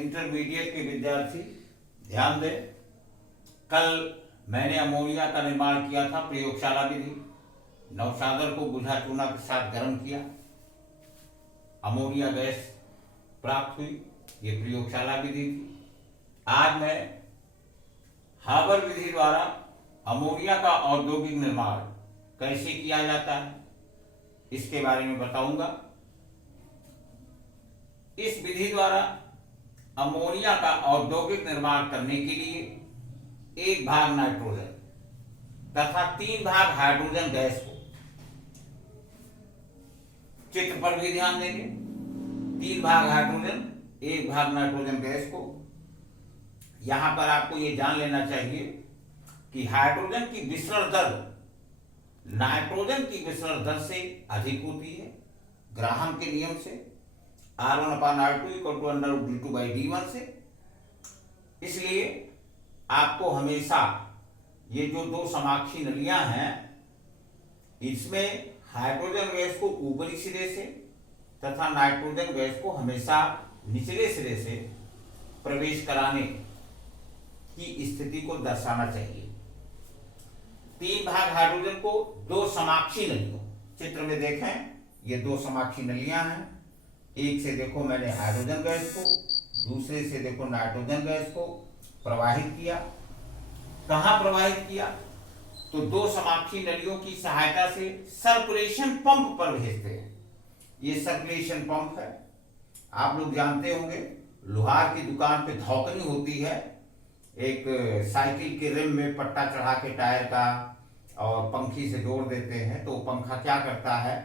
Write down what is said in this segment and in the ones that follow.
Intermediate के विद्यार्थी ध्यान दें। कल मैंने अमोनिया का निर्माण किया था प्रयोगशाला विधि। नवसागर को बुझा चूना के साथ गर्म किया, अमोनिया गैस प्राप्त हुई। ये प्रयोगशाला विधि थी। आज मैं हाबर विधि द्वारा अमोनिया का औद्योगिक निर्माण कैसे किया जाता है इसके बारे में बताऊंगा। इस विधि द्वारा अमोनिया का औद्योगिक निर्माण करने के लिए 1 भाग नाइट्रोजन तथा 3 भाग हाइड्रोजन गैस को, चित्र पर भी ध्यान देंगे, 3 भाग हाइड्रोजन 1 भाग नाइट्रोजन गैस को। यहां पर आपको ये जान लेना चाहिए कि हाइड्रोजन की विसरण दर नाइट्रोजन की विसरण दर से अधिक होती है, ग्राहम के नियम से, R1/R2 √d2/d1 से। इसलिए आपको हमेशा ये जो 2 समाक्षी नलियां हैं इसमें हाइड्रोजन गैस को ऊपरी सिरे से तथा नाइट्रोजन गैस को हमेशा निचले सिरे से प्रवेश कराने की स्थिति को दर्शाना चाहिए। 3 भाग हाइड्रोजन को 2 समाक्षी नलियों, चित्र में देखें ये 2 समाक्षी नलियां हैं। एक से देखो मैंने हाइड्रोजन गैस को, दूसरे से देखो नाइट्रोजन गैस को प्रवाहित किया। कहां प्रवाहित किया? तो 2 समाक्षी नलियों की सहायता से सर्कुलेशन पंप पर भेजते हैं। ये सर्कुलेशन पंप है। आप लोग जानते होंगे लोहार की दुकान पे धौकनी होती है, एक साइकिल के रिम में पट्टा चढ़ा के टायर का और पंखी से जोड़ देते हैं। तो पंखा क्या करता है,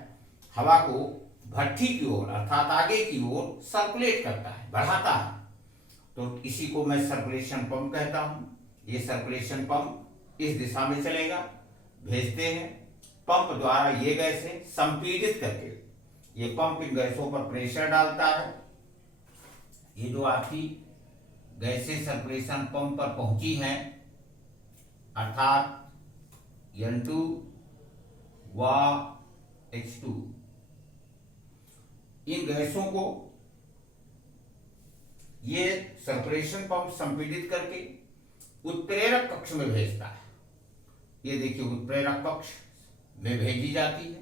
हवा को भट्ठी की ओर अर्थात आगे की ओर सर्कुलेट करता है, बढ़ाता है। तो इसी को मैं सर्कुलेशन पंप कहता हूं। ये सर्कुलेशन पंप इस दिशा में चलेगा, भेजते हैं। पंप द्वारा ये गैसें संपीड़ित करके ये पंप इन गैसों पर प्रेशर डालता है। ये जो आपकी गैसें सर्कुलेशन पंप पर पहुंची हैं अर्थात N2 व H2, इन गैसों को ये सर्कुलेशन पंप संपीड़ित करके उत्प्रेरक कक्ष में भेजता है। ये देखिए उत्प्रेरक कक्ष में भेजी जाती है।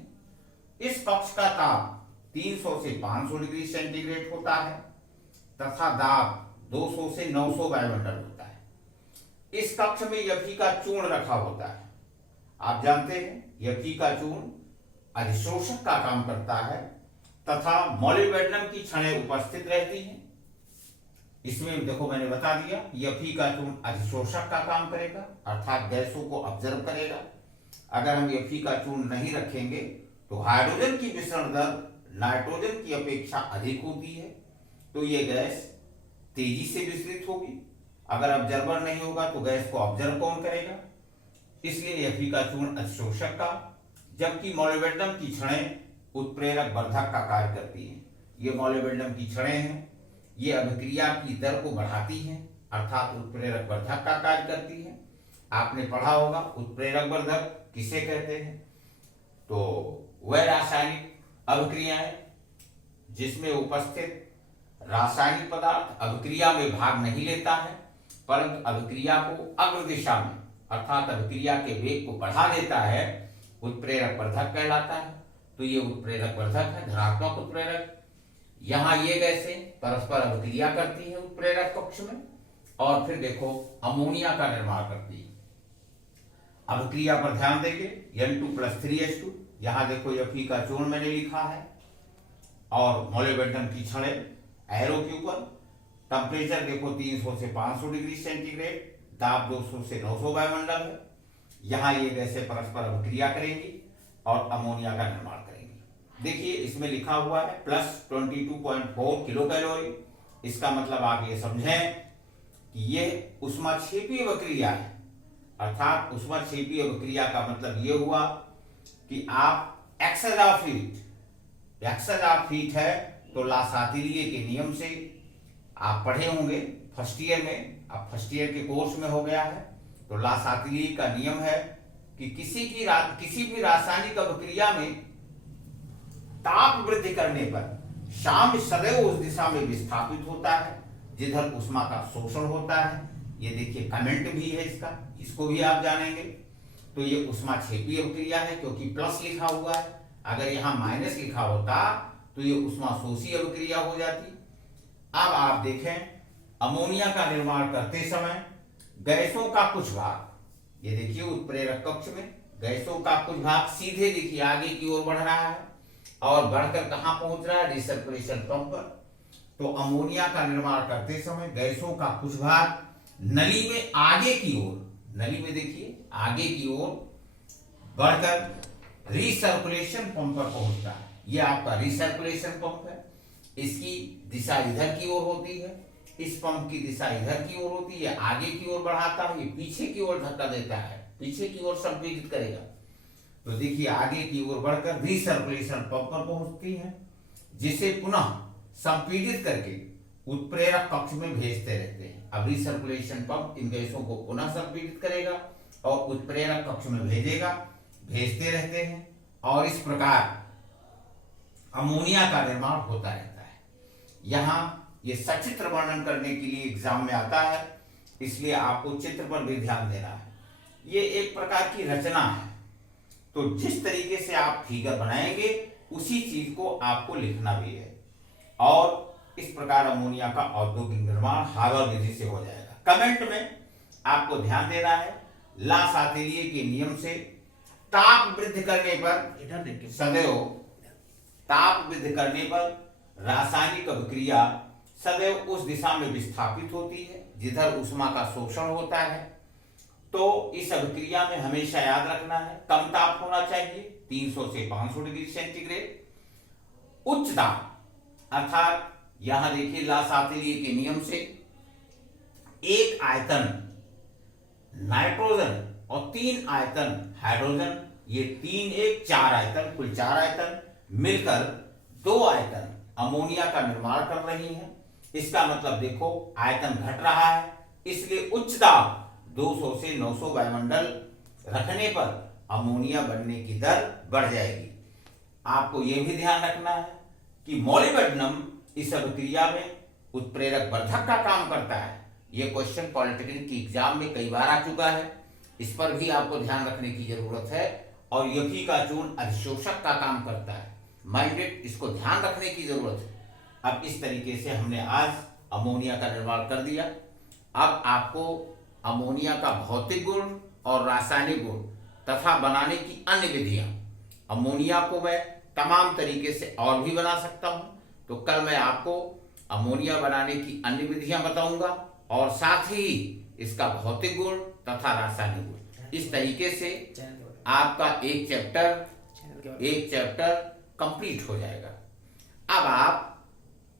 इस कक्ष का ताप 300 से 500 डिग्री सेंटीग्रेड होता है तथा दाब 200 से 900 वायुमंडल होता है। इस कक्ष में Fe का चूर्ण रखा होता है। आप जानते हैं Fe का चूर्ण अधिशोषक का काम करता है तथा मॉलिब्डेनम की छड़ें उपस्थित रहती हैं। इसमें देखो मैंने बता दिया Fe का चूर्ण अधिशोषक का काम करेगा अर्थात गैसों को ऑब्जर्व करेगा। अगर हम Fe का चूर्ण नहीं रखेंगे तो हाइड्रोजन की विसरण दर नाइट्रोजन की अपेक्षा अधिक होती है, तो ये गैस तेजी से विसरित होगी। अगर ऑब्जर्वर नहीं होगा तो गैस को ऑब्जर्व कौन करेगा? इसलिए Fe का चूर्ण अधिशोषक का, जबकि मॉलिब्डेनम की छड़ें उत्प्रेरक वर्धक का कार्य करती हैं। ये मॉलिब्डेनम की छड़ें हैं, ये अभिक्रिया की दर को बढ़ाती हैं अर्थात उत्प्रेरक वर्धक का कार्य करती हैं। आपने पढ़ा होगा उत्प्रेरक वर्धक किसे कहते हैं? तो वह रासायनिक अभिक्रियाएं जिसमें उपस्थित रासायनिक पदार्थ अभिक्रिया में भाग नहीं लेता है परंतु अभिक्रिया को अग्र दिशा में अर्थात अभिक्रिया के वेग को बढ़ा देता है, उत्प्रेरक वर्धक कहलाता है। तो ये उत्प्रेरक वर्धक है, धनात्मक उत्प्रेरक। यहां ये गैसें परस्पर अभिक्रिया करती है उत्प्रेरक कक्ष में और फिर देखो अमोनिया का निर्माण करती है। अभिक्रिया पर ध्यान देंगे, N2+3H2, यहां देखो Fe का चूर्ण मैंने लिखा है और मॉलिब्डेनम की छड़ें एरो के ऊपर। टेम्परेचर देखो 300 से 500 डिग्री सेंटीग्रेड, दाब 200 से 900 वायुमंडल है। यहां ये गैसें परस्पर अभिक्रिया करेंगी और अमोनिया का निर्माण करेंगी। देखिए इसमें लिखा हुआ है +22.4 किलो कैलोरी। इसका मतलब आप ये समझें कि ये ऊष्माक्षेपीय अभिक्रिया है अर्थात ऊष्माक्षेपीय अभिक्रिया का मतलब ये हुआ कि आप एक्सेस हीट है तो लासातिलिये के नियम से आप पढ़े होंगे फर्स्ट ईयर में, अब फर्स्ट ईयर के कोर्स में हो गया है। तो लासातिलिये का नियम है कि किसी भी रासायनिक अभिक्रिया में ताप वृद्धि करने पर शाम सदैव उस दिशा में विस्थापित होता है जिधर ऊष्मा का शोषण होता है। ये देखिए कमेंट भी है इसका, इसको भी आप जानेंगे। तो ये ऊष्मा क्षेपी अभिक्रिया है क्योंकि प्लस लिखा हुआ है, अगर यहाँ माइनस लिखा होता तो ये ऊष्मा शोषी अभिक्रिया हो जाती। अब आप देखें अमोनिया का निर्माण करते समय गैसों का कुछ भाग, ये देखिए उत्प्रेरक कक्ष में गैसों का कुछ भाग सीधे देखिए आगे की ओर बढ़ रहा है और बढ़कर कहां पहुंच रहा है, रिसर्कुलेशन पंप पर। तो अमोनिया का निर्माण करते समय गैसों का कुछ भाग नली में आगे की ओर, नली में देखिए आगे की ओर बढ़कर रिसर्कुलेशन पंप पर पहुंचता है। ये आपका रिसर्कुलेशन पंप है, इसकी दिशा इधर की ओर होती है, इस पंप की दिशा इधर की ओर होती है, आगे की ओर बढ़ाता है, ये पीछे की ओर धक्का देता है, पीछे की ओर संपीड़ित करेगा। तो देखिए आगे की ओर बढ़कर रिसर्कुलेशन पंप पर पहुंचती है, जिसे पुनः संपीड़ित करके उत्प्रेरक कक्ष में भेजते रहते हैं। अब रिसर्कुलेशन पंप इन गैसों को पुनः संपीड़ित करेगा और उत्प्रेरक कक्ष में भेजेगा, भेजते रहते हैं और इस प्रकार अमोनिया का निर्माण होता रहता है। यहाँ ये सचित्र वर्णन करने के लिए एग्जाम में आता है, इसलिए आपको चित्र पर भी ध्यान देना है। ये एक प्रकार की रचना है, तो जिस तरीके से आप फिगर बनाएंगे उसी चीज को आपको लिखना भी है और इस प्रकार अमोनिया का औद्योगिक निर्माण हावर विधि से हो जाएगा। कमेंट में आपको ध्यान देना है, ला सातेलिए के नियम से ताप वृद्धि करने पर सदैव ताप वृद्धि करने पर रासायनिक अभिक्रिया सदैव उस दिशा में विस्थापित होती है जिधर ऊष्मा का शोषण होता है। तो इस अभिक्रिया में हमेशा याद रखना है कम ताप होना चाहिए 300 से 500 डिग्री सेंटीग्रेड। उच्च ताप अर्थात यहां देखिए ला सातेलिए के नियम से एक आयतन नाइट्रोजन और 3 आयतन हाइड्रोजन, ये 3 1 4 आयतन, कुल 4 आयतन मिलकर 2 आयतन अमोनिया का निर्माण कर रही हैं। इसका मतलब देखो आयतन घट रहा है, इसलिए उच्च दाब 200 से 900 वायुमंडल रखने पर अमोनिया बनने की दर बढ़ जाएगी। आपको यह भी ध्यान रखना है कि मॉलिब्डेनम इस अभिक्रिया में उत्प्रेरक वर्धक का काम करता है। यह क्वेश्चन पॉलिटेक्निक की एग्जाम में कई बार आ चुका है, इस पर भी आपको ध्यान रखने की जरूरत है। और यफी का चूर्ण अधिशोषक का काम करता है, माइंडेड, इसको ध्यान रखने की जरूरत है। अब इस तरीके से हमने आज अमोनिया का निर्माण कर दिया। अब आपको अमोनिया का भौतिक गुण और रासायनिक गुण तथा बनाने की अन्य विधियां, अमोनिया को मैं तमाम तरीके से और भी बना सकता हूं, तो कल मैं आपको अमोनिया बनाने की अन्य विधियां बताऊंगा और साथ ही इसका भौतिक गुण तथा रासायनिक गुण। इस तरीके से आपका एक चैप्टर कंप्लीट हो जाएगा। अब आप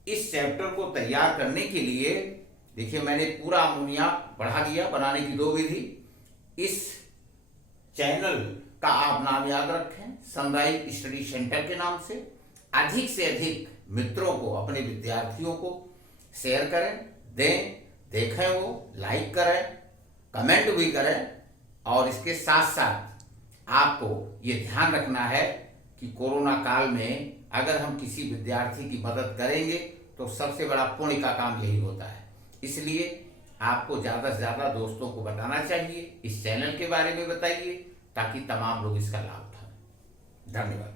इस चैप्टर को तैयार करने के लिए देखिए मैंने पूरा अमोनिया बढ़ा दिया बनाने की 2 विधि। इस चैनल का आप नाम याद रखें, सनराइज स्टडी सेंटर के नाम से अधिक मित्रों को, अपने विद्यार्थियों को शेयर करें, देखें, वो लाइक करें, कमेंट भी करें। और इसके साथ साथ आपको ये ध्यान रखना है कि कोरोना काल में अगर हम किसी विद्यार्थी की मदद करेंगे तो सबसे बड़ा पुण्य का काम यही होता है। इसलिए आपको ज़्यादा से ज़्यादा दोस्तों को बताना चाहिए, इस चैनल के बारे में बताइए ताकि तमाम लोग इसका लाभ उठाएं। धन्यवाद।